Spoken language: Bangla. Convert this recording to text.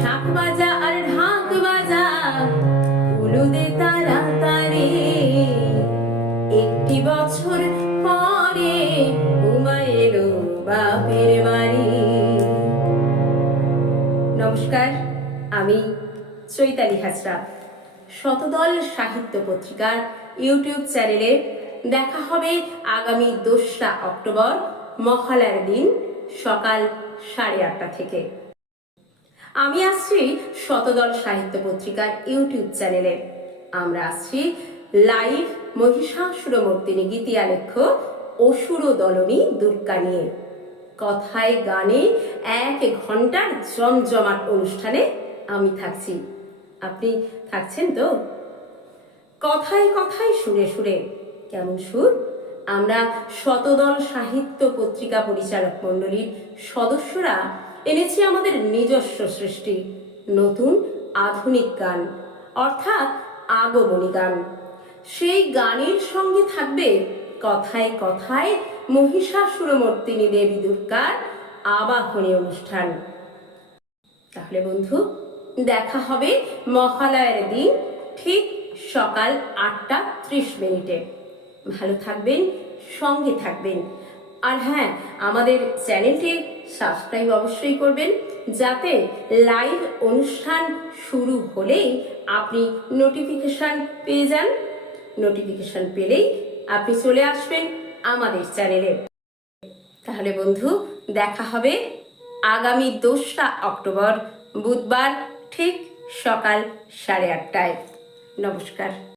শাঁখ বাজা আর ঢাক বাজা তাড়াতাড়ি। একটি বছর পরে উমা এলো বাপের বাড়ি। নমস্কার, আমি চৈতালি শতদল সাহিত্য পত্রিকার ইউটিউব চ্যানেলে দেখা হবে আগামী দোসরা অক্টোবর, মহালয়ার দিন সকাল সাড়ে আটটা থেকে। আমি আসছি শতদল সাহিত্য পত্রিকার ইউটিউব চ্যানেলে। আমরা আসছি লাইভ মহিষাসুরমর্দিনী গীতিয়া লেখ্য অসুর দলনী দুর্গা নিয়ে। কথায় গানে এক ঘণ্টার জমজমাট অনুষ্ঠানে আমি থাকছি। আপনি থাকছেন তো? কথায় কথায় সুরে সুরে, কেমন সুর? আমরা শতদল সাহিত্য পত্রিকা পরিচালক মণ্ডলীর সদস্যরা এনেছি আমাদের নিজস্ব সৃষ্টি, নতুন আধুনিক গান, অর্থাৎ আগমনী গান। সেই গানের সঙ্গে থাকবে কথায় কথায় মহিষাসুরমর্দিনী দেবী দুর্গার আবাহনী অনুষ্ঠান। তাহলে বন্ধু, দেখা হবে মহালয়ের দিন ঠিক সকাল আটটা ত্রিশ মিনিটে। ভালো থাকবেন, সঙ্গে থাকবেন। আর হ্যাঁ আমাদের চ্যানেলটি সাবস্ক্রাইব অবশ্যই করবেন যাতে লাইভ অনুষ্ঠান শুরু হলেই আপনি নোটিফিকেশান পেয়ে যান। নোটিফিকেশান পেলেই আপনি চলে আসবেন আমাদের চ্যানেলে। তাহলে বন্ধু, দেখা হবে আগামী দোসরা অক্টোবর, বুধবার ঠিক সকাল সাড়ে আটটায়। নমস্কার।